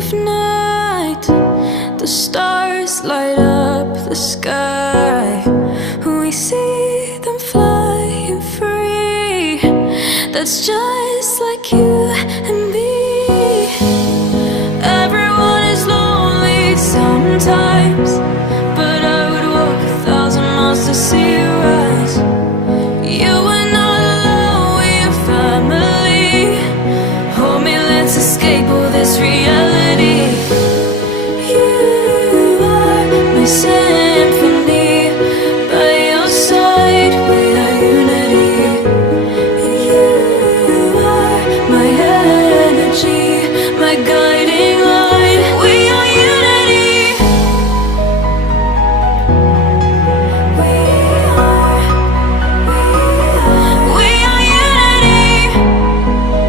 of night, the stars light up the sky. We see them flying free. That's just like you.